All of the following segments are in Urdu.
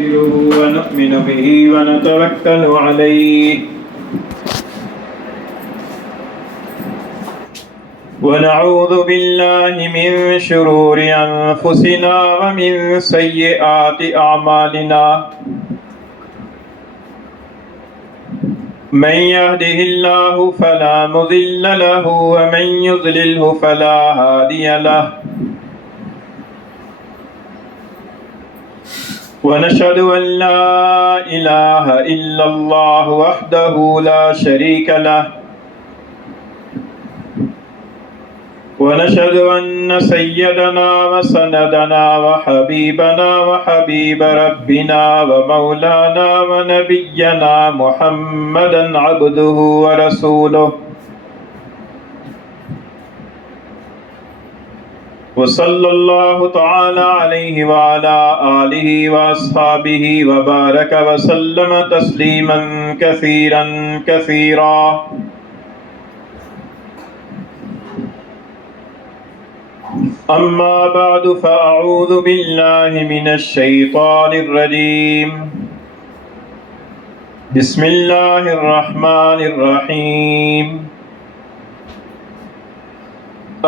ونؤمن به ونتوكل عليه ونعوذ بالله من شرور أنفسنا ومن سيئات أعمالنا من يهده الله فلا مضل له ومن يضلله فلا هادي له ونشهد أن لا إله إلا الله وحده لا شريك له ونشهد أن سيدنا وسندنا وحبيبنا وحبيب ربنا ومولانا ونبينا محمدا عبده ورسوله وصلى الله تعالى عليه وعلى آله وأصحابه وبارك وسلم تسليما كثيرا كثيرا أما بعد فأعوذ بالله من الشيطان الرجيم بسم الله الرحمن الرحيم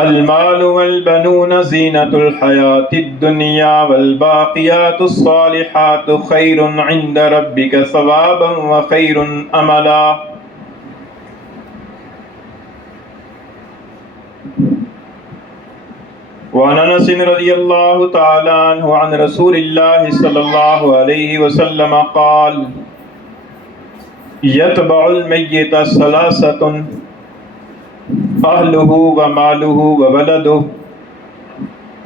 المال والبنون زينة الحياة الدنيا والباقيات الصالحات خير عند ربك ثوابا وخير أملا وعن انس رضی اللہ تعالی عنہ عن رسول اللہ صلی اللہ علیہ وسلم قال يتبع الميت ثلاثة أهله وماله وولده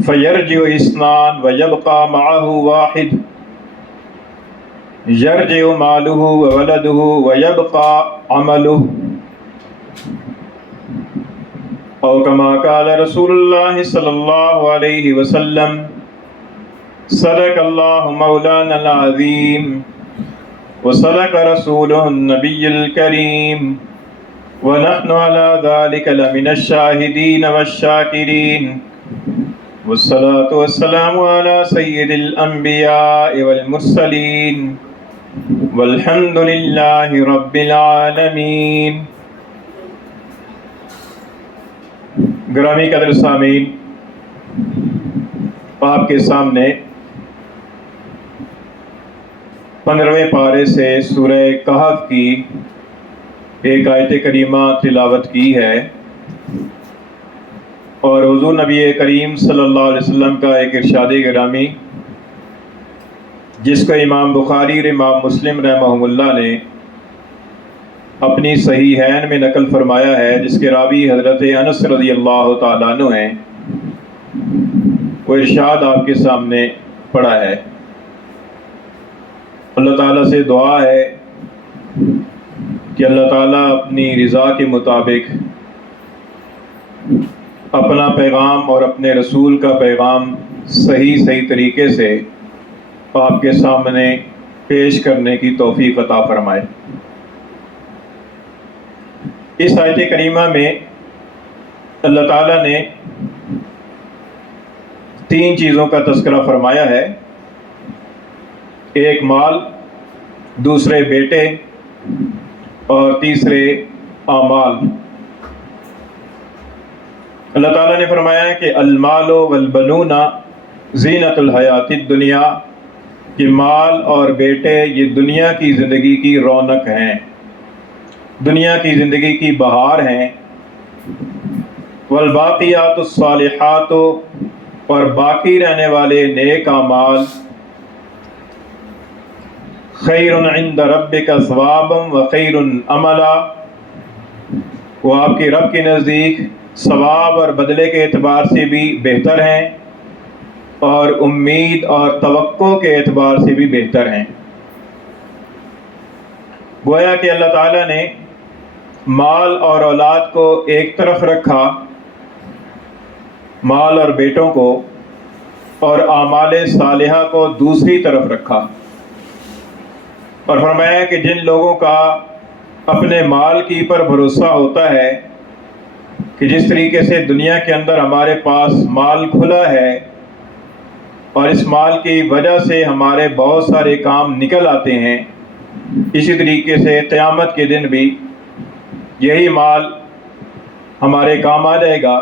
فيرجع اثنان ويبقى معه واحد يرجع ماله وولده ويبقى عمله او كما قال رسول الله صلی اللہ علیہ وسلم صدق اللہ مولانا العظیم وصدق رسوله النبی الکریم ونحن على ذلك لمن الشاهدين والشاكرين والصلاة والسلام على سيد الأنبياء والمرسلين والحمد لله رب العالمين. گرامی قدر سامعین، آپ کے سامنے 15ویں پارے سے سورہ کہف کی ایک آیت کریمہ تلاوت کی ہے، اور حضور نبی کریم صلی اللہ علیہ وسلم کا ایک ارشاد گرامی جس کو امام بخاری اور امام مسلم رحمہم اللہ نے اپنی صحیحین میں نقل فرمایا ہے، جس کے راوی حضرت انس رضی اللہ تعالیٰ عنہ ہیں. وہ ارشاد آپ کے سامنے پڑھا ہے. اللہ تعالیٰ سے دعا ہے کہ اللہ تعالیٰ اپنی رضا کے مطابق اپنا پیغام اور اپنے رسول کا پیغام صحیح طریقے سے آپ کے سامنے پیش کرنے کی توفیق عطا فرمائے. اس آیت کریمہ میں اللہ تعالیٰ نے 3 چیزوں کا تذکرہ فرمایا ہے. ایک مال، دوسرے بیٹے اور تیسرے اعمال. اللہ تعالیٰ نے فرمایا کہ المال والبنون زینت الحیات الدنیا، کہ مال اور بیٹے یہ دنیا کی زندگی کی رونق ہیں، دنیا کی زندگی کی بہار ہیں. والباقیات الصالحات، اور باقی رہنے والے نیک اعمال خیر عند ربک ثوابا وخیر عملا، وہ آپ کے رب کے نزدیک ثواب اور بدلے کے اعتبار سے بھی بہتر ہیں اور امید اور توقع کے اعتبار سے بھی بہتر ہیں. گویا کہ اللہ تعالیٰ نے مال اور اولاد کو ایک طرف رکھا، مال اور بیٹوں کو، اور اعمال صالحہ کو دوسری طرف رکھا، اور فرمایا کہ جن لوگوں کا اپنے مال کی پر بھروسہ ہوتا ہے کہ جس طریقے سے دنیا کے اندر ہمارے پاس مال کھلا ہے اور اس مال کی وجہ سے ہمارے بہت سارے کام نکل آتے ہیں۔ اسی طریقے سے قیامت کے دن بھی یہی مال ہمارے کام آ جائے گا،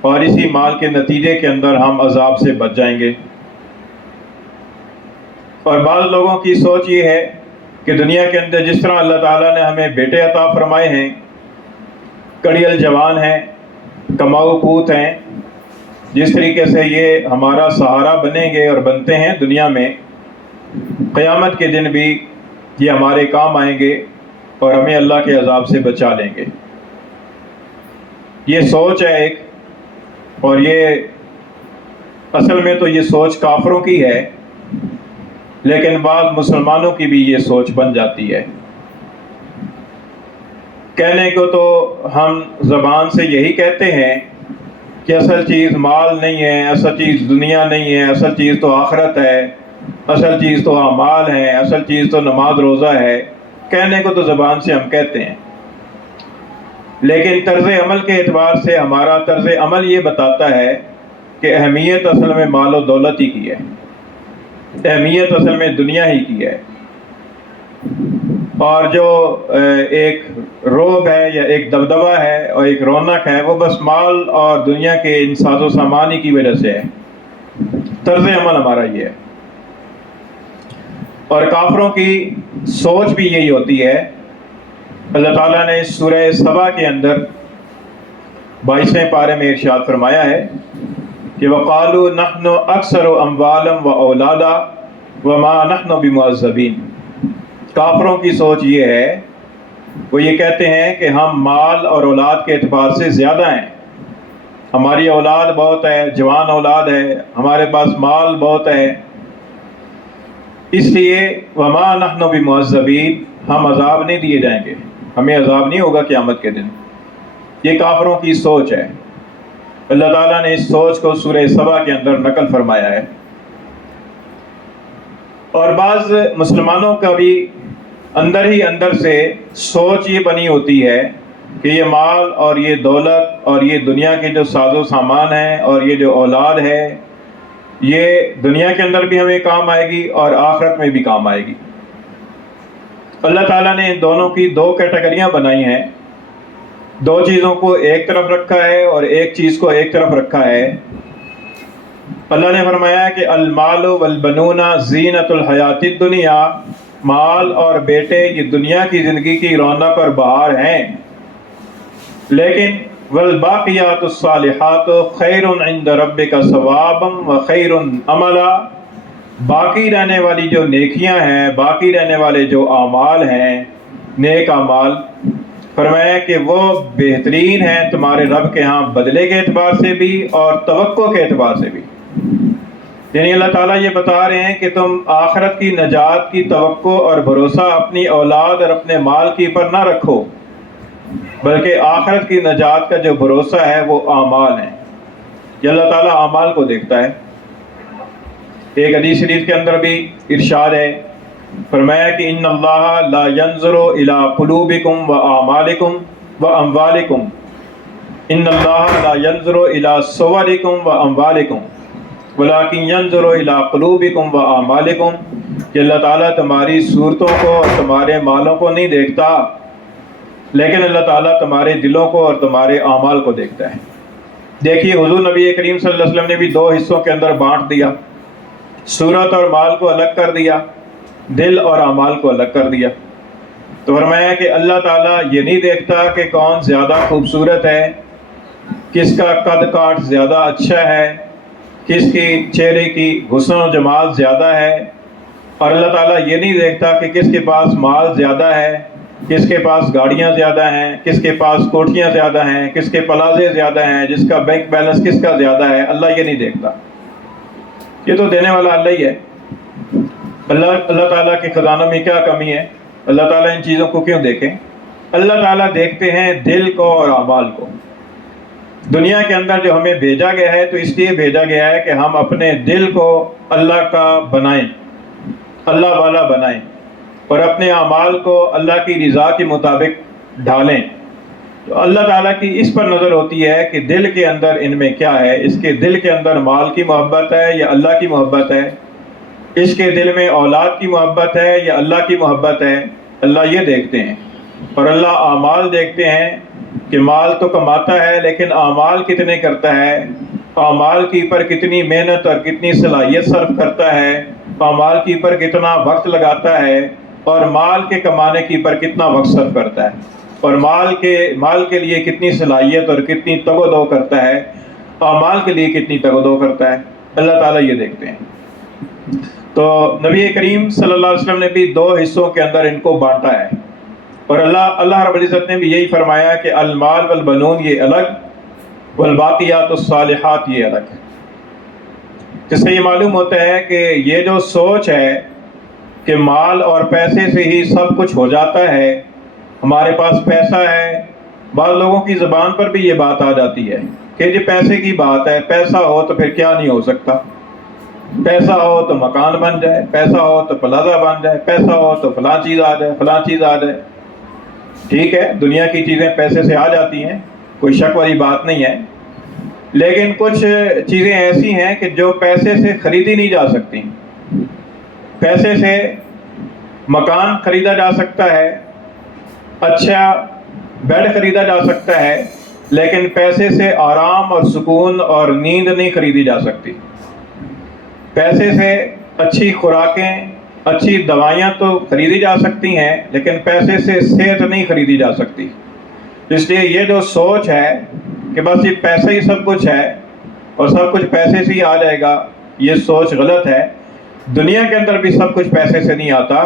اور اسی مال کے نتیجے کے اندر ہم عذاب سے بچ جائیں گے۔ اور بعض لوگوں کی سوچ یہ ہے کہ دنیا کے اندر جس طرح اللہ تعالیٰ نے ہمیں بیٹے عطا فرمائے ہیں، کڑیل جوان ہیں، کماؤ پوت ہیں، جس طریقے سے یہ ہمارا سہارا بنیں گے اور بنتے ہیں دنیا میں، قیامت کے دن بھی یہ ہمارے کام آئیں گے اور ہمیں اللہ کے عذاب سے بچا لیں گے۔ یہ سوچ ہے ایک، اور یہ اصل میں تو یہ سوچ کافروں کی ہے، لیکن بعض مسلمانوں کی بھی یہ سوچ بن جاتی ہے۔ کہنے کو تو ہم زبان سے یہی کہتے ہیں کہ اصل چیز مال نہیں ہے، اصل چیز دنیا نہیں ہے، اصل چیز تو آخرت ہے، اصل چیز تو اعمال ہے، اصل چیز تو نماز روزہ ہے۔ کہنے کو تو زبان سے ہم کہتے ہیں، لیکن طرز عمل کے اعتبار سے ہمارا طرز عمل یہ بتاتا ہے کہ اہمیت اصل میں مال و دولت ہی کی ہے، اہمیت اصل میں دنیا ہی کی ہے۔ اور جو ایک روب ہے یا ایک دبدبہ ہے اور ایک رونق ہے، وہ بس مال اور دنیا کے ان ساز و سامان ہی کی وجہ سے ہے۔ طرز عمل ہمارا یہ ہے، اور کافروں کی سوچ بھی یہی ہوتی ہے۔ اللہ تعالیٰ نے سورہ سبا کے اندر 22ویں پارے میں ارشاد فرمایا ہے کہ وَقَالُوا نَحْنُ أَكْثَرُ أَمْوَالًا وَأَوْلَادًا وَمَا نَحْنُ بِمُعَذَّبِينَ۔ کافروں کی سوچ یہ ہے، وہ یہ کہتے ہیں کہ ہم مال اور اولاد کے اعتبار سے زیادہ ہیں، ہماری اولاد بہت ہے، جوان اولاد ہے، ہمارے پاس مال بہت ہے، اس لیے وَمَا نَحْنُ بِمُعَذَّبِينَ، ہم عذاب نہیں دیے جائیں گے، ہمیں عذاب نہیں ہوگا قیامت کے دن۔ یہ کافروں کی سوچ ہے۔ اللہ تعالیٰ نے اس سوچ کو سورہ سبا کے اندر نقل فرمایا ہے۔ اور بعض مسلمانوں کا بھی اندر ہی اندر سے سوچ یہ بنی ہوتی ہے کہ یہ مال اور یہ دولت اور یہ دنیا کے جو ساز و سامان ہیں اور یہ جو اولاد ہے، یہ دنیا کے اندر بھی ہمیں کام آئے گی اور آخرت میں بھی کام آئے گی۔ اللہ تعالیٰ نے ان دونوں کی دو کیٹیگریاں بنائی ہیں، دو چیزوں کو ایک طرف رکھا ہے اور ایک چیز کو ایک طرف رکھا ہے۔ اللہ نے فرمایا کہ المال والبنون زینت الحیات الدنیا، مال اور بیٹے یہ دنیا کی زندگی کی رونق اور بہار ہیں، لیکن والباقیات الصالحات خیر عند ربک ثوابا وخیر عملا، باقی رہنے والی جو نیکیاں ہیں، باقی رہنے والے جو اعمال ہیں، نیک اعمال، فرمایا کہ وہ بہترین ہیں تمہارے رب کے ہاں بدلے کے اعتبار سے بھی اور توقع کے اعتبار سے بھی۔ یعنی اللہ تعالیٰ یہ بتا رہے ہیں کہ تم آخرت کی نجات کی توقع اور بھروسہ اپنی اولاد اور اپنے مال کی پر نہ رکھو، بلکہ آخرت کی نجات کا جو بھروسہ ہے وہ اعمال ہیں۔ یہ اللہ تعالیٰ اعمال کو دیکھتا ہے۔ ایک حدیث شریف کے اندر بھی ارشاد ہے، فرمایا کہ ان اللہ لا ينظر الى قلوبکم واعمالکم واموالکم، ان اللہ لا ينظر الى صورکم واموالکم ولکن ينظر الى قلوبکم واعمالکم، کہ اللہ تعالیٰ تمہاری صورتوں کو اور تمہارے مالوں کو نہیں دیکھتا، لیکن اللہ تعالیٰ تمہارے دلوں کو اور تمہارے اعمال کو دیکھتا ہے۔ دیکھیے حضور نبی کریم صلی اللہ علیہ وسلم نے بھی دو حصوں کے اندر بانٹ دیا، صورت اور مال کو الگ کر دیا، دل اور اعمال کو الگ کر دیا۔ تو فرمایا کہ اللہ تعالیٰ یہ نہیں دیکھتا کہ کون زیادہ خوبصورت ہے، کس کا قد کاٹ زیادہ اچھا ہے، کس کی چہرے کی حسن و جمال زیادہ ہے، اور اللہ تعالیٰ یہ نہیں دیکھتا کہ کس کے پاس مال زیادہ ہے، کس کے پاس گاڑیاں زیادہ ہیں، کس کے پاس کوٹھیاں زیادہ ہیں، کس کے پلازے زیادہ ہیں، جس کا بینک بیلنس کس کا زیادہ ہے۔ اللہ یہ نہیں دیکھتا، یہ تو دینے والا اللہ ہی ہے۔ اللہ تعالیٰ کے خزانوں میں کیا کمی ہے؟ اللہ تعالیٰ ان چیزوں کو کیوں دیکھیں؟ اللہ تعالیٰ دیکھتے ہیں دل کو اور اعمال کو۔ دنیا کے اندر جو ہمیں بھیجا گیا ہے تو اس لیے بھیجا گیا ہے کہ ہم اپنے دل کو اللہ کا بنائیں، اللہ والا بنائیں، اور اپنے اعمال کو اللہ کی رضا کے مطابق ڈھالیں۔ تو اللہ تعالیٰ کی اس پر نظر ہوتی ہے کہ دل کے اندر ان میں کیا ہے، اس کے دل کے اندر مال کی محبت ہے یا اللہ کی محبت ہے، اس کے دل میں اولاد کی محبت ہے یا اللہ کی محبت ہے، اللہ یہ دیکھتے ہیں۔ اور اللہ اعمال دیکھتے ہیں کہ مال تو کماتا ہے لیکن اعمال کتنے کرتا ہے، اعمال کے اوپر کتنی محنت اور کتنی صلاحیت صرف کرتا ہے، اعمال کے اوپر کتنا وقت لگاتا ہے، اور مال کے کمانے کے اوپر کتنا وقت صرف کرتا ہے، اور مال کے لیے کتنی صلاحیت اور کتنی تگ و دو کرتا ہے، اعمال کے لیے کتنی تگ و دو کرتا ہے، اللہ تعالیٰ یہ دیکھتے ہیں۔ تو نبی کریم صلی اللہ علیہ وسلم نے بھی دو حصوں کے اندر ان کو بانٹا ہے، اور اللہ رب العزت نے بھی یہی فرمایا کہ المال والبنون یہ الگ، والباقیات الصالحات یہ الگ۔ جس سے یہ معلوم ہوتا ہے کہ یہ جو سوچ ہے کہ مال اور پیسے سے ہی سب کچھ ہو جاتا ہے، ہمارے پاس پیسہ ہے، بعض لوگوں کی زبان پر بھی یہ بات آ جاتی ہے کہ جی پیسے کی بات ہے، پیسہ ہو تو پھر کیا نہیں ہو سکتا، پیسہ ہو تو مکان بن جائے، پیسہ ہو تو پلازہ بن جائے، پیسہ ہو تو فلاں چیز آ جائے، فلاں چیز آ جائے۔ ٹھیک ہے، دنیا کی چیزیں پیسے سے آ جاتی ہیں، کوئی شک والی بات نہیں ہے، لیکن کچھ چیزیں ایسی ہیں کہ جو پیسے سے خریدی نہیں جا سکتی۔ پیسے سے مکان خریدا جا سکتا ہے، اچھا بیڈ خریدا جا سکتا ہے، لیکن پیسے سے آرام اور سکون اور نیند نہیں خریدی جا سکتی۔ پیسے سے اچھی خوراکیں، اچھی دوائیاں تو خریدی جا سکتی ہیں، لیکن پیسے سے صحت نہیں خریدی جا سکتی۔ اس لیے یہ جو سوچ ہے کہ بس یہ پیسہ ہی سب کچھ ہے اور سب کچھ پیسے سے ہی آ جائے گا، یہ سوچ غلط ہے۔ دنیا کے اندر بھی سب کچھ پیسے سے نہیں آتا،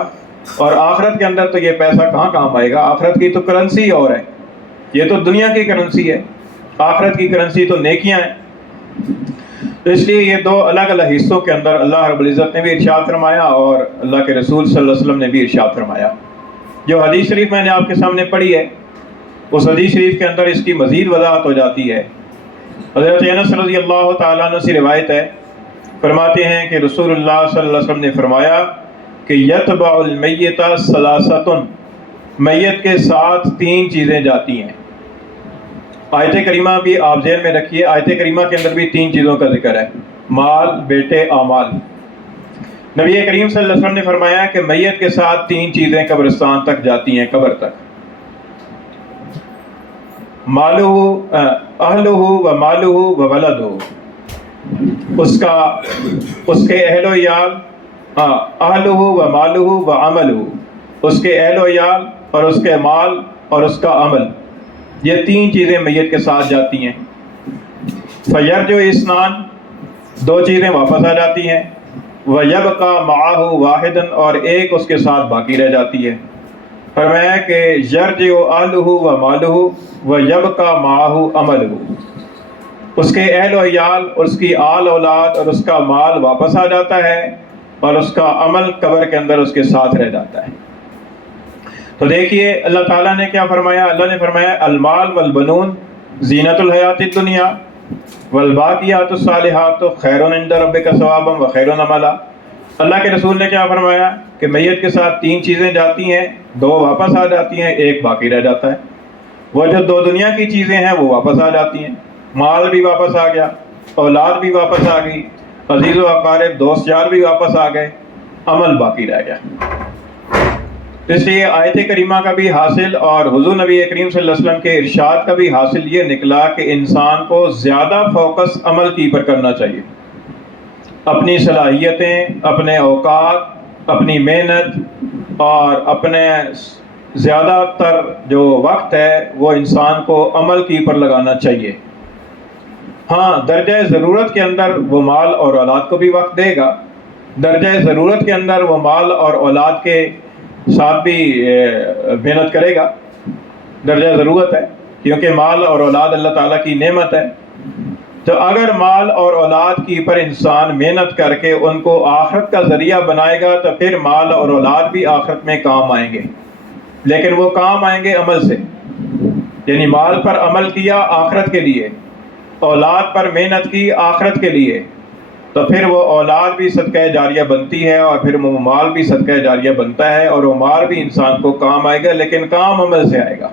اور آخرت کے اندر تو یہ پیسہ کہاں کام آئے گا؟ آخرت کی تو کرنسی اور ہے، یہ تو دنیا کی کرنسی ہے، آخرت کی کرنسی تو نیکیاں ہیں۔ تو اس لیے یہ دو الگ الگ حصوں کے اندر اللہ رب العزت نے بھی ارشاد فرمایا اور اللہ کے رسول صلی اللہ علیہ وسلم نے بھی ارشاد فرمایا۔ جو حدیث شریف میں نے آپ کے سامنے پڑھی ہے، اس حدیث شریف کے اندر اس کی مزید وضاحت ہو جاتی ہے۔ حضرت انس رضی اللہ تعالیٰ عنہ سے روایت ہے، فرماتے ہیں کہ رسول اللہ صلی اللہ علیہ وسلم نے فرمایا کہ یتبع المیت ثلاثۃ، میت کے ساتھ تین چیزیں جاتی ہیں۔ آیت کریمہ بھی آپ ذہن میں رکھیے، آیت کریمہ کے اندر بھی تین چیزوں کا ذکر ہے، مال، بیٹے، اعمال۔ نبی کریم صلی اللہ علیہ وسلم نے فرمایا کہ میت کے ساتھ تین چیزیں قبرستان تک جاتی ہیں، قبر تک، مالہ اہلہ و مالہ و ولدہ، اس کے اہل و عیال، اہلہ و مالہ و عملہ، اس کے اہل و عیال اور اس کے مال اور اس کا عمل، یہ تین چیزیں میت کے ساتھ جاتی ہیں۔ فیرجع اثنان، دو چیزیں واپس آ جاتی ہیں، ویبقى معہ واحدا، اور ایک اس کے ساتھ باقی رہ جاتی ہے۔ فرمایا کہ یرجع اہلہ و مالہ ویبقى معہ عملہ، اس کے اہل و عیال، اس کی آل اولاد اور اس کا مال واپس آ جاتا ہے، اور اس کا عمل قبر کے اندر اس کے ساتھ رہ جاتا ہے۔ تو دیکھیے اللہ تعالیٰ نے کیا فرمایا، اللہ نے فرمایا المال والبنون زینت الحیات الدنیا والباقیات الصالحات خیر عند ربک ثوابا وخیر املا۔ اللہ کے رسول نے کیا فرمایا کہ میت کے ساتھ تین چیزیں جاتی ہیں، دو واپس آ جاتی ہیں، ایک باقی رہ جاتا ہے۔ وہ جو دو دنیا کی چیزیں ہیں وہ واپس آ جاتی ہیں، مال بھی واپس آ گیا، اولاد بھی واپس آ گئی، عزیز و اقارب دوست یار بھی واپس آ گئے، عمل باقی رہ گیا۔ اس لیے آیت کریمہ کا بھی حاصل اور حضور نبی کریم صلی اللہ علیہ وسلم کے ارشاد کا بھی حاصل یہ نکلا کہ انسان کو زیادہ فوکس عمل کی پر کرنا چاہیے، اپنی صلاحیتیں، اپنے اوقات، اپنی محنت اور اپنے زیادہ تر جو وقت ہے وہ انسان کو عمل کی پر لگانا چاہیے۔ ہاں درجہ ضرورت کے اندر وہ مال اور اولاد کو بھی وقت دے گا، درجہ ضرورت کے اندر وہ مال اور اولاد کے ساتھ بھی محنت کرے گا، درجہ ضرورت ہے، کیونکہ مال اور اولاد اللہ تعالیٰ کی نعمت ہے۔ تو اگر مال اور اولاد کی پر انسان محنت کر کے ان کو آخرت کا ذریعہ بنائے گا تو پھر مال اور اولاد بھی آخرت میں کام آئیں گے، لیکن وہ کام آئیں گے عمل سے، یعنی مال پر عمل کیا آخرت کے لیے، اولاد پر محنت کی آخرت کے لیے، تو پھر وہ اولاد بھی صدقہ جاریہ بنتی ہے اور پھر وہ مال بھی صدقہ جاریہ بنتا ہے، اور وہ مال بھی انسان کو کام آئے گا، لیکن کام عمل سے آئے گا۔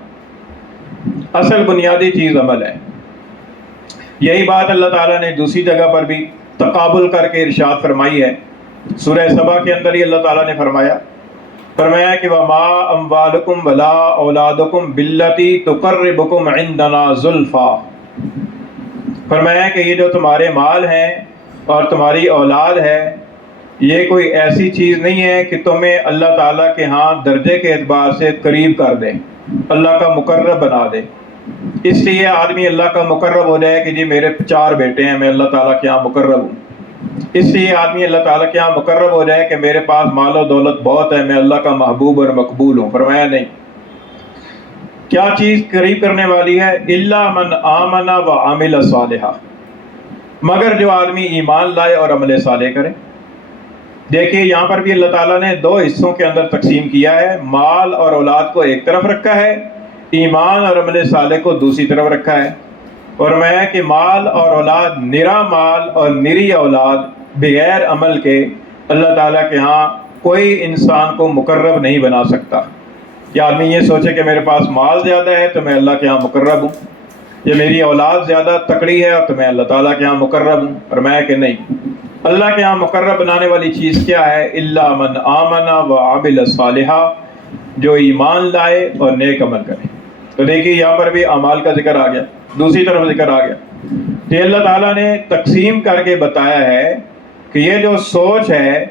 اصل بنیادی چیز عمل ہے۔ یہی بات اللہ تعالیٰ نے دوسری جگہ پر بھی تقابل کر کے ارشاد فرمائی ہے۔ سورہ سبا کے اندر ہی اللہ تعالیٰ نے فرمایا کہ وَمَا أَمْوَالُكُمْ وَلَا أَوْلَادُكُمْ بِالَّتِي تُقَرِّبُكُمْ عِنْدَنَا زُلْفَىٰ، فرمایا کہ یہ جو تمہارے مال ہیں اور تمہاری اولاد ہے، یہ کوئی ایسی چیز نہیں ہے کہ تمہیں اللہ تعالیٰ کے ہاں درجے کے اعتبار سے قریب کر دے، اللہ کا مقرب بنا دے۔ اس لیے آدمی اللہ کا مقرب ہو جائے کہ جی میرے 4 بیٹے ہیں، میں اللہ تعالیٰ کے ہاں مقرب ہوں۔ اس لیے آدمی اللہ تعالیٰ کے ہاں مقرب ہو جائے کہ میرے پاس مال و دولت بہت ہے، میں اللہ کا محبوب اور مقبول ہوں۔ فرمایا نہیں، کیا چیز قریب کرنے والی ہے؟ الا من آمن وعمل صالحا، مگر جو آدمی ایمان لائے اور عمل صالح کرے۔ دیکھیے یہاں پر بھی اللہ تعالیٰ نے 2 حصوں کے اندر تقسیم کیا ہے، مال اور اولاد کو ایک طرف رکھا ہے، ایمان اور عمل صالح کو دوسری طرف رکھا ہے۔ اور میں کہ مال اور اولاد، نرا مال اور نری اولاد بغیر عمل کے اللہ تعالیٰ کے ہاں کوئی انسان کو مقرب نہیں بنا سکتا۔ یا آدمی یہ سوچے کہ میرے پاس مال زیادہ ہے تو میں اللہ کے ہاں مقرب ہوں، یا میری اولاد زیادہ تکڑی ہے اور تو میں اللہ تعالیٰ کے ہاں مقرب ہوں۔ اور میں کہ نہیں، اللہ کے ہاں مقرب بنانے والی چیز کیا ہے؟ الا من آمن وعمل صالحا، جو ایمان لائے اور نیک عمل کرے۔ تو دیکھیے یہاں پر بھی اعمال کا ذکر آ گیا، دوسری طرف ذکر آ گیا۔ تو اللہ تعالیٰ نے تقسیم کر کے بتایا ہے کہ یہ جو سوچ ہے،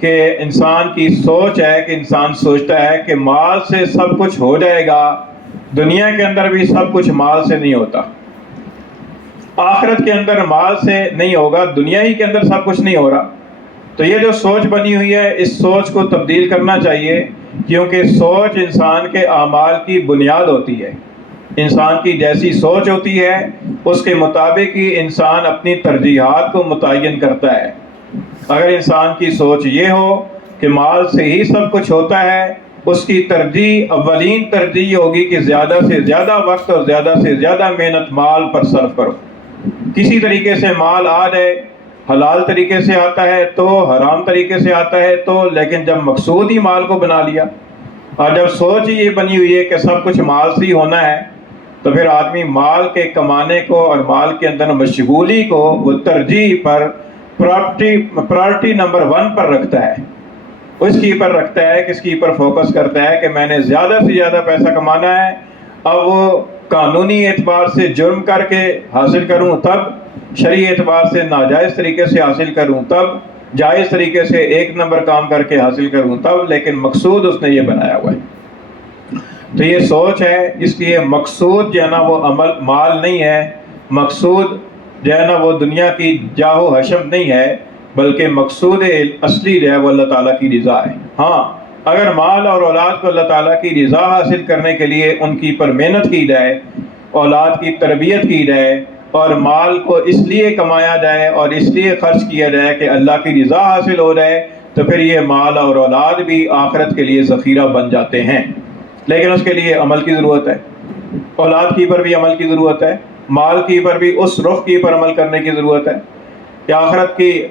کہ انسان کی سوچ ہے کہ انسان سوچتا ہے کہ مال سے سب کچھ ہو جائے گا، دنیا کے اندر بھی سب کچھ مال سے نہیں ہوتا، آخرت کے اندر مال سے نہیں ہوگا، دنیا ہی کے اندر سب کچھ نہیں ہو رہا۔ تو یہ جو سوچ بنی ہوئی ہے، اس سوچ کو تبدیل کرنا چاہیے، کیونکہ سوچ انسان کے اعمال کی بنیاد ہوتی ہے۔ انسان کی جیسی سوچ ہوتی ہے اس کے مطابق ہی انسان اپنی ترجیحات کو متعین کرتا ہے۔ اگر انسان کی سوچ یہ ہو کہ مال سے ہی سب کچھ ہوتا ہے، اس کی ترجیح، اولین ترجیح ہوگی کہ زیادہ سے زیادہ وقت اور زیادہ سے زیادہ محنت مال پر صرف کرو۔ کسی طریقے سے مال آ جائے، حلال طریقے سے آتا ہے تو، حرام طریقے سے آتا ہے تو، لیکن جب مقصود ہی مال کو بنا لیا اور جب سوچ ہی یہ بنی ہوئی ہے کہ سب کچھ مال سے ہی ہونا ہے، تو پھر آدمی مال کے کمانے کو اور مال کے اندر مشغولی کو وہ ترجیح پر، پرائرٹی نمبر 1 پر رکھتا ہے، اس کی پر رکھتا ہے، کس کی پر فوکس کرتا ہے کہ میں نے زیادہ سے زیادہ پیسہ کمانا ہے۔ اب وہ قانونی اعتبار سے جرم کر کے حاصل کروں تب، شرعی اعتبار سے ناجائز طریقے سے حاصل کروں تب، جائز طریقے سے 1 نمبر کام کر کے حاصل کروں تب، لیکن مقصود اس نے یہ بنایا ہوا ہے۔ تو یہ سوچ ہے، اس لیے مقصود جو ہے نا وہ عمل مال نہیں ہے، مقصود جو ہے نا وہ دنیا کی جاہ و حشم نہیں ہے، بلکہ مقصود اصلی جو ہے وہ اللہ تعالیٰ کی رضا ہے۔ ہاں، اگر مال اور اولاد کو اللہ تعالیٰ کی رضا حاصل کرنے کے لیے ان کی پر محنت کی جائے، اولاد کی تربیت کی جائے اور مال کو اس لیے کمایا جائے اور اس لیے خرچ کیا جائے کہ اللہ کی رضا حاصل ہو جائے، تو پھر یہ مال اور اولاد بھی آخرت کے لیے ذخیرہ بن جاتے ہیں۔ لیکن اس کے لیے عمل کی ضرورت ہے، اولاد کی پر بھی عمل کی ضرورت ہے، مال کی پر بھی اس رخ کی پر عمل کرنے کی ضرورت ہے کہ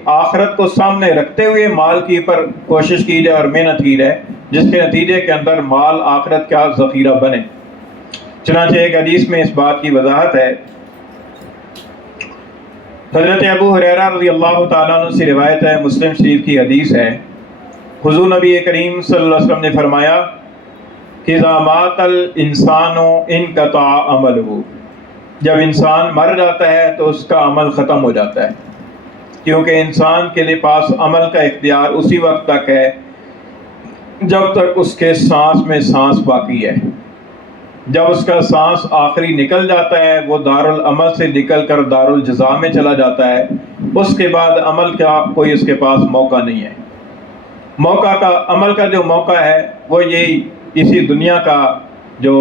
آخرت کو سامنے رکھتے ہوئے مال کی پر کوشش کی جائے اور محنت کی جائے، جس کے نتیجے کے اندر مال آخرت کا ذخیرہ بنے۔ چنانچہ ایک حدیث میں اس بات کی وضاحت ہے۔ حضرت ابو ہریرہ رضی اللہ تعالیٰ عنہ سے روایت ہے، مسلم شریف کی حدیث ہے، حضور نبی کریم صلی اللہ علیہ وسلم نے فرمایا کہ اذا مات الانسان انقطع عملہ، جب انسان مر جاتا ہے تو اس کا عمل ختم ہو جاتا ہے، کیونکہ انسان کے لیے پاس عمل کا اختیار اسی وقت تک ہے جب تک اس کے سانس میں سانس باقی ہے۔ جب اس کا سانس آخری نکل جاتا ہے، وہ دارالعمل سے نکل کر دارالجزا میں چلا جاتا ہے، اس کے بعد عمل کا کوئی اس کے پاس موقع نہیں ہے۔ عمل کا جو موقع ہے وہ یہی اسی دنیا کا، جو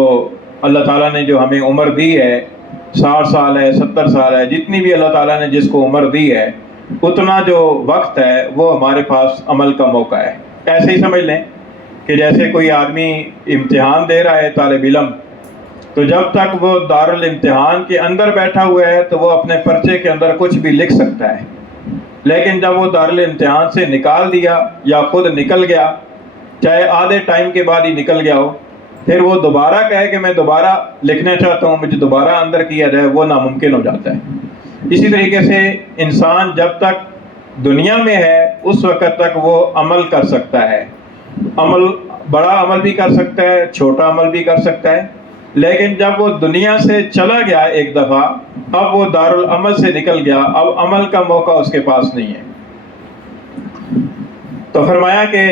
اللہ تعالیٰ نے جو ہمیں عمر دی ہے، 60 سال ہے، 70 سال ہے، جتنی بھی اللہ تعالیٰ نے جس کو عمر دی ہے، اتنا جو وقت ہے وہ ہمارے پاس عمل کا موقع ہے۔ ایسے ہی سمجھ لیں کہ جیسے کوئی آدمی امتحان دے رہا ہے، طالب علم، تو جب تک وہ دارالامتحان کے اندر بیٹھا ہوا ہے تو وہ اپنے پرچے کے اندر کچھ بھی لکھ سکتا ہے، لیکن جب وہ دارالامتحان سے نکال دیا یا خود نکل گیا، چاہے آدھے ٹائم کے بعد ہی نکل گیا ہو، پھر وہ دوبارہ کہے کہ میں دوبارہ لکھنا چاہتا ہوں، مجھے دوبارہ اندر کیا جائے، وہ ناممکن ہو جاتا ہے۔ اسی طریقے سے انسان جب تک دنیا میں ہے اس وقت تک وہ عمل کر سکتا ہے، عمل بڑا عمل بھی کر سکتا ہے، چھوٹا عمل بھی کر سکتا ہے، لیکن جب وہ دنیا سے چلا گیا ایک دفعہ، اب وہ دارالعمل سے نکل گیا، اب عمل کا موقع اس کے پاس نہیں ہے۔ تو فرمایا کہ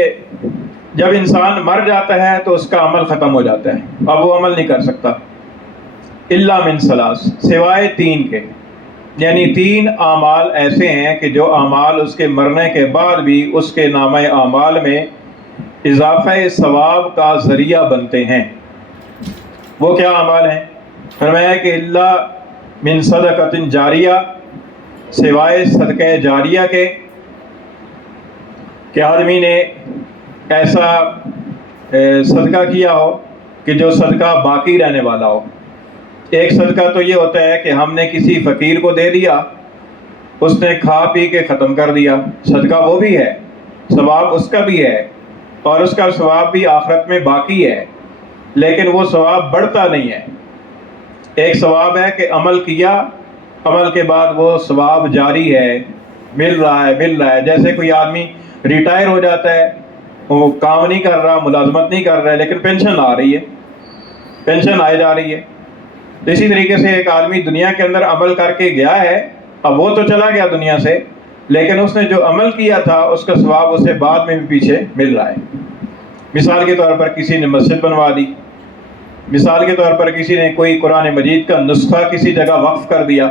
جب انسان مر جاتا ہے تو اس کا عمل ختم ہو جاتا ہے، اب وہ عمل نہیں کر سکتا، الا من ثلاث، سوائے تین کے، یعنی تین اعمال ایسے ہیں کہ جو اعمال اس کے مرنے کے بعد بھی اس کے نامہ اعمال میں اضافہ ثواب کا ذریعہ بنتے ہیں۔ وہ کیا اعمال ہیں؟ فرمایا کہ الا من صدقۃ جاریہ، سوائے صدقہ جاریہ کے، کہ آدمی نے ایسا صدقہ کیا ہو کہ جو صدقہ باقی رہنے والا ہو۔ ایک صدقہ تو یہ ہوتا ہے کہ ہم نے کسی فقیر کو دے دیا، اس نے کھا پی کے ختم کر دیا، صدقہ وہ بھی ہے، ثواب اس کا بھی ہے، اور اس کا ثواب بھی آخرت میں باقی ہے، لیکن وہ ثواب بڑھتا نہیں ہے۔ ایک ثواب ہے کہ عمل کیا، عمل کے بعد وہ ثواب جاری ہے، مل رہا ہے۔ جیسے کوئی آدمی ریٹائر ہو جاتا ہے، وہ کام نہیں کر رہا، ملازمت نہیں کر رہا ہے، لیکن پینشن آ رہی ہے، پینشن آئے جا رہی ہے۔ تو اسی طریقے سے ایک آدمی دنیا کے اندر عمل کر کے گیا ہے، اب وہ تو چلا گیا دنیا سے، لیکن اس نے جو عمل کیا تھا اس کا ثواب اسے بعد میں بھی پیچھے مل رہا ہے۔ مثال کے طور پر کسی نے مسجد بنوا دی، مثال کے طور پر کسی نے کوئی قرآن مجید کا نسخہ کسی جگہ وقف کر دیا،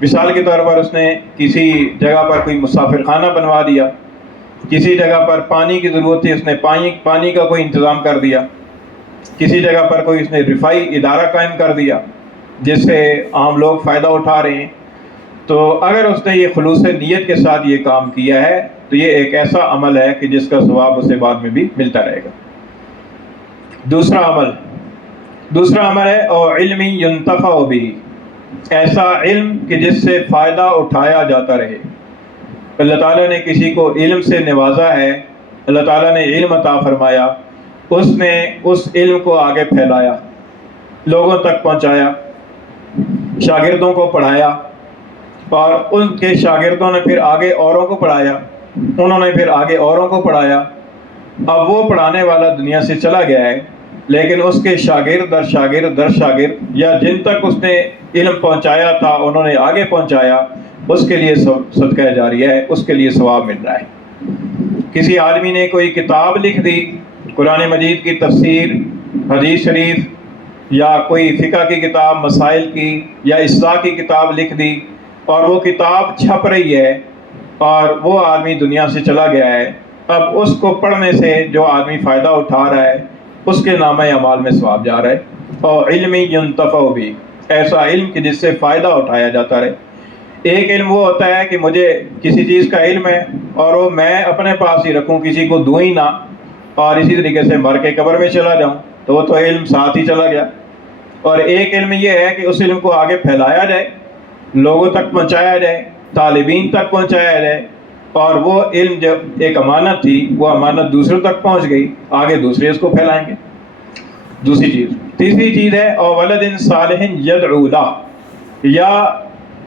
مثال کے طور پر اس نے کسی جگہ پر کوئی مسافر خانہ بنوا دیا، کسی جگہ پر پانی کی ضرورت تھی، اس نے پانی کا کوئی انتظام کر دیا، کسی جگہ پر کوئی اس نے رفائی ادارہ قائم کر دیا جس سے عام لوگ فائدہ اٹھا رہے ہیں۔ تو اگر اس نے یہ خلوص نیت کے ساتھ یہ کام کیا ہے تو یہ ایک ایسا عمل ہے کہ جس کا ثواب اسے بعد میں بھی ملتا رہے گا۔ دوسرا عمل ہے اور علم ينتفع به، ایسا علم کہ جس سے فائدہ اٹھایا جاتا رہے۔ اللہ تعالیٰ نے کسی کو علم سے نوازا ہے، اللہ تعالیٰ نے علم عطا فرمایا، اس نے اس علم کو آگے پھیلایا، لوگوں تک پہنچایا، شاگردوں کو پڑھایا، اور ان کے شاگردوں نے پھر آگے اوروں کو پڑھایا، انہوں نے پھر آگے اوروں کو پڑھایا۔ اب وہ پڑھانے والا دنیا سے چلا گیا ہے، لیکن اس کے شاگرد در شاگرد در شاگرد، یا جن تک اس نے علم پہنچایا تھا انہوں نے آگے پہنچایا، اس کے لیے صدقہ جاریہ ہے، اس کے لیے ثواب مل رہا ہے۔ کسی آدمی نے کوئی کتاب لکھ دی، قرآن مجید کی تفسیر، حدیث شریف، یا کوئی فقہ کی کتاب، مسائل کی یا اصلاح کی کتاب لکھ دی، اور وہ کتاب چھپ رہی ہے اور وہ آدمی دنیا سے چلا گیا ہے، اب اس کو پڑھنے سے جو آدمی فائدہ اٹھا رہا ہے اس کے نامہ اعمال میں ثواب جا رہا ہے۔ اور علم ينتفع بھی، ایسا علم کہ جس سے فائدہ اٹھایا جاتا رہے۔ ایک علم وہ ہوتا ہے کہ مجھے کسی چیز کا علم ہے اور وہ میں اپنے پاس ہی رکھوں، کسی کو دوں ہی نہ، اور اسی طریقے سے مر کے قبر میں چلا جاؤں، تو وہ تو علم ساتھ ہی چلا گیا۔ اور ایک علم یہ ہے کہ اس علم کو آگے پھیلایا جائے، لوگوں تک پہنچایا جائے، طالبین تک پہنچایا جائے، اور وہ علم جو ایک امانت تھی وہ امانت دوسروں تک پہنچ گئی، آگے دوسرے اس کو پھیلائیں گے۔ دوسری چیز۔ تیسری چیز ہے اور ولد صالح یدعو لہ، یا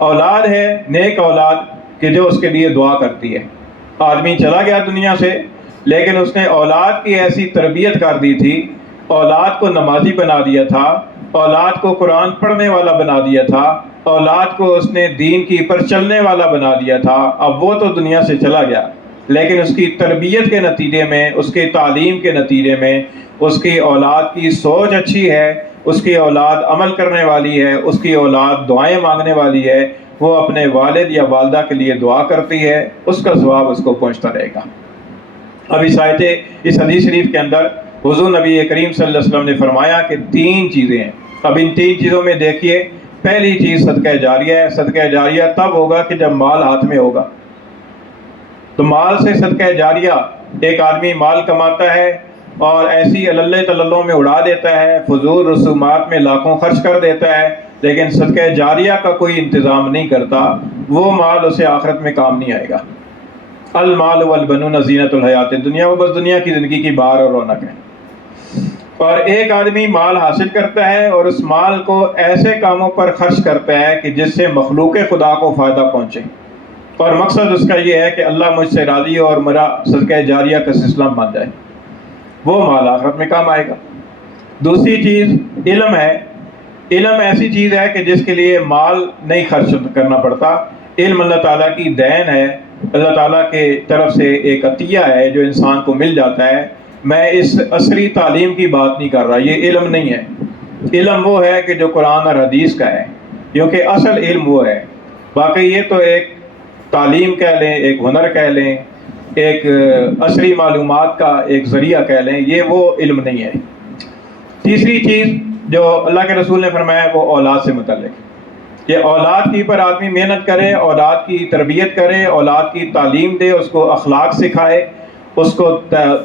اولاد ہے، نیک اولاد کہ جو اس کے لیے دعا کرتی ہے۔ آدمی چلا گیا دنیا سے، لیکن اس نے اولاد کی ایسی تربیت کر دی تھی، اولاد کو نمازی بنا دیا تھا، اولاد کو قرآن پڑھنے والا بنا دیا تھا، اولاد کو اس نے دین کی پر چلنے والا بنا دیا تھا۔ اب وہ تو دنیا سے چلا گیا، لیکن اس کی تربیت کے نتیجے میں، اس کے تعلیم کے نتیجے میں، اس کی اولاد کی سوچ اچھی ہے، اس کی اولاد عمل کرنے والی ہے، اس کی اولاد دعائیں مانگنے والی ہے، وہ اپنے والد یا والدہ کے لیے دعا کرتی ہے، اس کا ثواب اس کو پہنچتا رہے گا۔ اب اس حدیث شریف کے اندر حضور نبی کریم صلی اللہ علیہ وسلم نے فرمایا کہ تین چیزیں ہیں۔ اب ان تین چیزوں میں دیکھیے، پہلی چیز صدقہ جاریہ ہے۔ صدقہ جاریہ تب ہوگا کہ جب مال ہاتھ میں ہوگا، تو مال سے صدقہ جاریہ، ایک آدمی مال کماتا ہے اور ایسی اللہ تللوں میں اڑا دیتا ہے، فضول رسومات میں لاکھوں خرچ کر دیتا ہے، لیکن صدقہ جاریہ کا کوئی انتظام نہیں کرتا، وہ مال اسے آخرت میں کام نہیں آئے گا۔ المال والبنون زینت الحیات الدنیا، وہ بس دنیا کی زندگی کی بہار اور رونق ہے۔ اور ایک آدمی مال حاصل کرتا ہے اور اس مال کو ایسے کاموں پر خرچ کرتا ہے کہ جس سے مخلوق خدا کو فائدہ پہنچے، اور مقصد اس کا یہ ہے کہ اللہ مجھ سے راضی ہو اور میرا صدقہ جاریہ کا سلسلہ بن جائے، وہ مال آخرت میں کام آئے گا۔ دوسری چیز علم ہے۔ علم ایسی چیز ہے کہ جس کے لیے مال نہیں خرچ کرنا پڑتا۔ علم اللہ تعالیٰ کی دین ہے، اللہ تعالیٰ کے طرف سے ایک عطیہ ہے جو انسان کو مل جاتا ہے۔ میں اس عصری تعلیم کی بات نہیں کر رہا، یہ علم نہیں ہے۔ علم وہ ہے کہ جو قرآن اور حدیث کا ہے، کیونکہ اصل علم وہ ہے۔ باقی یہ تو ایک تعلیم کہہ لیں، ایک ہنر کہہ لیں، ایک عصری معلومات کا ایک ذریعہ کہہ لیں، یہ وہ علم نہیں ہے۔ تیسری چیز جو اللہ کے رسول نے فرمایا ہے وہ اولاد سے متعلق، یہ اولاد کی پر آدمی محنت کرے، اولاد کی تربیت کرے، اولاد کی تعلیم دے، اس کو اخلاق سکھائے، اس کو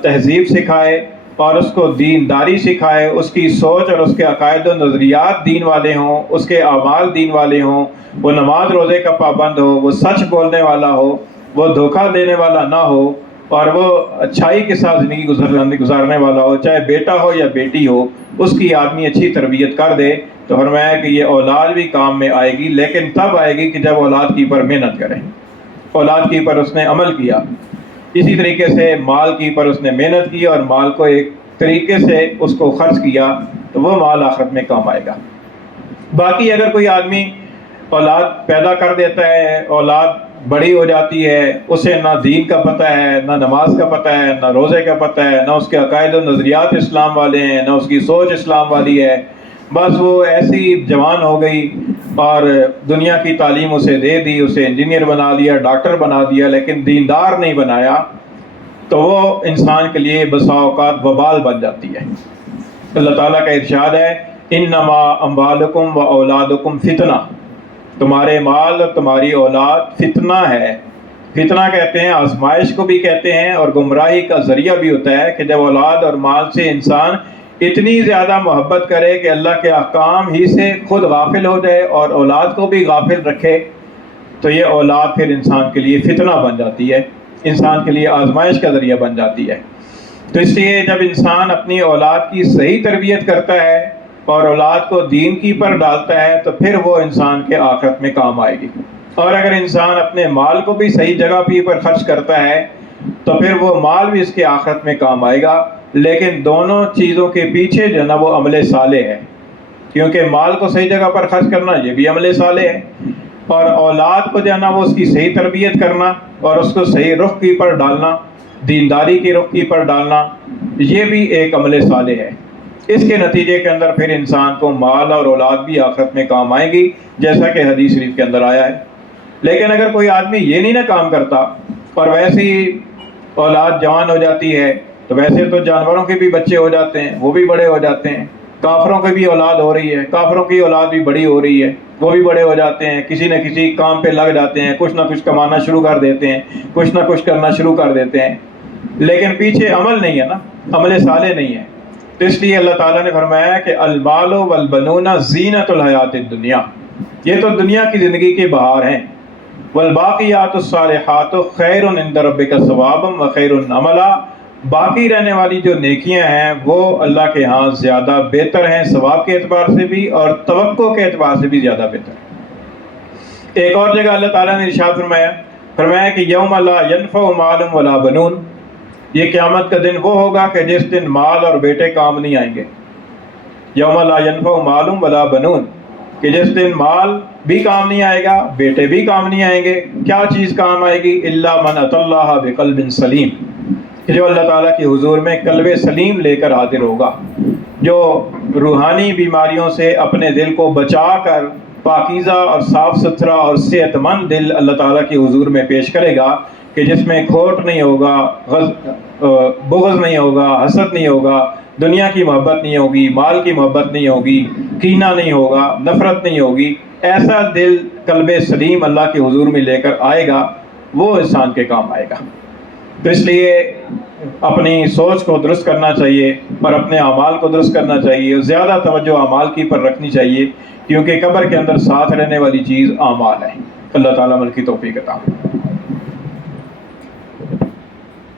تہذیب سکھائے اور اس کو دینداری سکھائے، اس کی سوچ اور اس کے عقائد و نظریات دین والے ہوں، اس کے اعمال دین والے ہوں، وہ نماز روزے کا پابند ہو، وہ سچ بولنے والا ہو، وہ دھوکہ دینے والا نہ ہو، اور وہ اچھائی کے ساتھ زندگی گزارنے والا ہو، چاہے بیٹا ہو یا بیٹی ہو، اس کی آدمی اچھی تربیت کر دے تو فرمایا کہ یہ اولاد بھی کام میں آئے گی، لیکن تب آئے گی کہ جب اولاد کی پر محنت کرے، اولاد کی پر اس نے عمل کیا۔ اسی طریقے سے مال کی پر اس نے محنت کی اور مال کو ایک طریقے سے اس کو خرچ کیا تو وہ مال آخرت میں کام آئے گا۔ باقی اگر کوئی آدمی اولاد پیدا کر دیتا ہے، اولاد بڑی ہو جاتی ہے، اسے نہ دین کا پتہ ہے، نہ نماز کا پتہ ہے، نہ روزے کا پتہ ہے، نہ اس کے عقائد و نظریات اسلام والے ہیں، نہ اس کی سوچ اسلام والی ہے، بس وہ ایسی جوان ہو گئی اور دنیا کی تعلیم اسے دے دی، اسے انجینئر بنا دیا، ڈاکٹر بنا دیا، لیکن دیندار نہیں بنایا، تو وہ انسان کے لیے بسا اوقات وبال بن جاتی ہے۔ اللہ تعالیٰ کا ارشاد ہے انما اموالکم و اولادکم فتنہ، تمہارے مال اور تمہاری اولاد فتنہ ہے۔ فتنہ کہتے ہیں، آزمائش کو بھی کہتے ہیں، اور گمراہی کا ذریعہ بھی ہوتا ہے کہ جب اولاد اور مال سے انسان اتنی زیادہ محبت کرے کہ اللہ کے احکام ہی سے خود غافل ہو جائے اور اولاد کو بھی غافل رکھے، تو یہ اولاد پھر انسان کے لیے فتنہ بن جاتی ہے، انسان کے لیے آزمائش کا ذریعہ بن جاتی ہے۔ تو اس لیے جب انسان اپنی اولاد کی صحیح تربیت کرتا ہے اور اولاد کو دین کی پر ڈالتا ہے تو پھر وہ انسان کے آخرت میں کام آئے گی۔ اور اگر انسان اپنے مال کو بھی صحیح جگہ پر خرچ کرتا ہے تو پھر وہ مال بھی اس کے آخرت میں کام آئے گا، لیکن دونوں چیزوں کے پیچھے جو ہے نا وہ عمل صالح ہے، کیونکہ مال کو صحیح جگہ پر خرچ کرنا یہ بھی عمل صالح ہے، اور اولاد کو جو ہے نا وہ اس کی صحیح تربیت کرنا اور اس کو صحیح رخ کی پر ڈالنا، دینداری کی رخ کی پر ڈالنا، یہ بھی ایک عمل صالح ہے۔ اس کے نتیجے کے اندر پھر انسان کو مال اور اولاد بھی آخرت میں کام آئیں گی، جیسا کہ حدیث شریف کے اندر آیا ہے۔ لیکن اگر کوئی آدمی یہ نہیں نہ کام کرتا اور ویسے ہی اولاد جوان ہو جاتی ہے، تو ویسے تو جانوروں کے بھی بچے ہو جاتے ہیں، وہ بھی بڑے ہو جاتے ہیں، کافروں کی بھی اولاد ہو رہی ہے، کافروں کی اولاد بھی بڑی ہو رہی ہے، وہ بھی بڑے ہو جاتے ہیں، کسی نہ کسی کام پہ لگ جاتے ہیں، کچھ نہ کچھ کمانا شروع کر دیتے ہیں، کچھ نہ کچھ کرنا شروع کر دیتے ہیں، لیکن پیچھے عمل نہیں ہے نا، عمل صالح نہیں ہے۔ تو اس لیے اللہ تعالیٰ نے فرمایا کہ المال والبنون زینت الحیات الدنیا، یہ تو دنیا کی زندگی کے بہار ہیں، والباقیات الصالحات خیر عند ربک ثوابا وخیر عملا، باقی رہنے والی جو نیکیاں ہیں وہ اللہ کے ہاں زیادہ بہتر ہیں، ثواب کے اعتبار سے بھی اور توقع کے اعتبار سے بھی زیادہ بہتر۔ ایک اور جگہ اللہ تعالیٰ نے ارشاد فرمایا کہ یوم لا ینفع مال ولا بنون، یہ قیامت کا دن وہ ہوگا کہ جس دن مال اور بیٹے کام نہیں آئیں گے۔ یوم لا ینفع مال ولا بنون، کہ جس دن مال بھی کام نہیں آئے گا، بیٹے بھی کام نہیں آئیں گے۔ کیا چیز کام آئے گی؟ الا من اتی اللہ بقلب سلیم، کہ جو اللہ تعالیٰ کے حضور میں قلب سلیم لے کر حاضر ہوگا، جو روحانی بیماریوں سے اپنے دل کو بچا کر پاکیزہ اور صاف ستھرا اور صحت مند دل اللہ تعالیٰ کے حضور میں پیش کرے گا، کہ جس میں کھوٹ نہیں ہوگا، بغض نہیں ہوگا، حسد نہیں ہوگا، دنیا کی محبت نہیں ہوگی، مال کی محبت نہیں ہوگی، کینہ نہیں ہوگا، نفرت نہیں ہوگی۔ ایسا دل قلب سلیم اللہ کے حضور میں لے کر آئے گا، وہ انسان کے کام آئے گا۔ تو اس لیے اپنی سوچ کو درست کرنا چاہیے اور اپنے اعمال کو درست کرنا چاہیے، اور زیادہ توجہ اعمال کی پر رکھنی چاہیے، کیونکہ قبر کے اندر ساتھ رہنے والی چیز اعمال ہے۔ اللہ تعالیٰ عمل کی توفیق عطا فرمائے۔